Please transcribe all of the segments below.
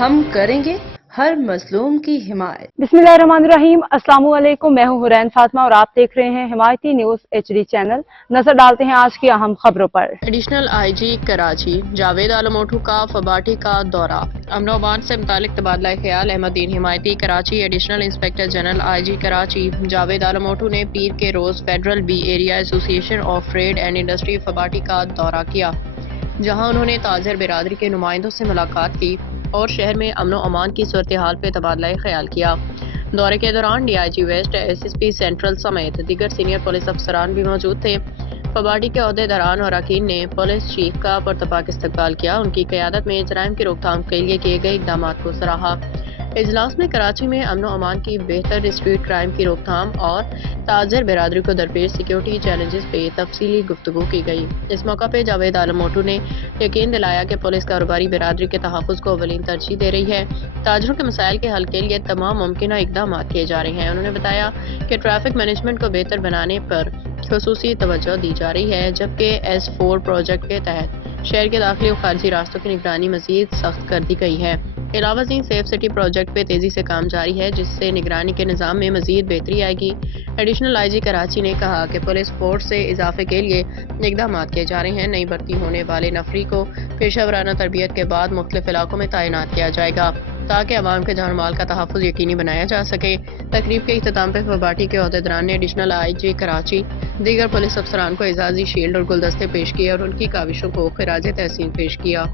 ہم کریں گے ہر مظلوم کی حمایت۔ بسم اللہ الرحمن الرحیم، السلام علیکم، میں ہوں حرین فاطمہ اور آپ دیکھ رہے ہیں حمایتی نیوز HD چینل۔ نظر ڈالتے ہیں آج کی اہم خبروں پر۔ ایڈیشنل IG کراچی جاوید عالم اوٹھو کا فباٹی کا دورہ۔ امن و امان سے متعلق تبادلہ خیال احمد دین حمایتی Karachi. Additional inspector general IG Karachi Javed Alam Otho نے پیر کے روز federal B area association of trade and industry FBATI کا دورہ کیا، جہاں انہوں نے تاجر برادری کے نمائندوں سے ملاقات کی اور شہر میں امن و امان کی صورتحال پہ تبادلہ خیال کیا۔ دورے کے دوران DIG ویسٹ، SSP سینٹرل سمیت دیگر سینئر پولیس افسران بھی موجود تھے۔ فباٹی کے عہدیداران اور اراکین نے پولیس چیف کا پرتپاک استقبال کیا، ان کی قیادت میں جرائم کی روک تھام کے لیے کیے گئے اقدامات کو سراہا۔ اجلاس میں کراچی میں امن و امان کی بہتر اسٹریٹ کرائم کی روک تھام اور تاجر برادری کو درپیش سیکیورٹی چیلنجز پہ تفصیلی گفتگو کی گئی۔ اس موقع پہ جاوید عالم اوٹھو نے یقین دلایا کہ پولیس کاروباری برادری کے تحفظ کو اولین ترجیح دے رہی ہے۔ تاجروں کے مسائل کے حل کے لیے تمام ممکنہ اقدامات کیے جا رہے ہیں۔ انہوں نے بتایا کہ ٹریفک مینجمنٹ کو بہتر بنانے پر خصوصی توجہ دی جا رہی ہے، جبکہ S4 پروجیکٹ کے تحت شہر کے داخلی و خارجی راستوں کی نگرانی مزید سخت کر دی گئی ہے۔ علاوہ ازیں سیف سٹی پروجیکٹ پہ تیزی سے کام جاری ہے، جس سے نگرانی کے نظام میں مزید بہتری آئے گی۔ ایڈیشنل IG کراچی نے کہا کہ پولیس فورس سے اضافے کے لیے اقدامات کیے جا رہے ہیں۔ نئی بھرتی ہونے والے نفری کو پیشہ ورانہ تربیت کے بعد مختلف علاقوں میں تعینات کیا جائے گا تاکہ عوام کے جان مال کا تحفظ یقینی بنایا جا سکے۔ تقریب کے اختتام پہ فباٹی کے عہدیداران نے ایڈیشنل IG کراچی، دیگر پولیس افسران کو اعزازی شیلڈ اور گلدستے پیش کیے اور ان کی کاوشوں کو خراج تحسین پیش کیا۔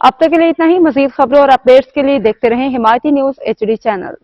اب تک کے لیے اتنا ہی۔ مزید خبروں اور اپڈیٹس کے لیے دیکھتے رہیں حمایتی نیوز HD چینل۔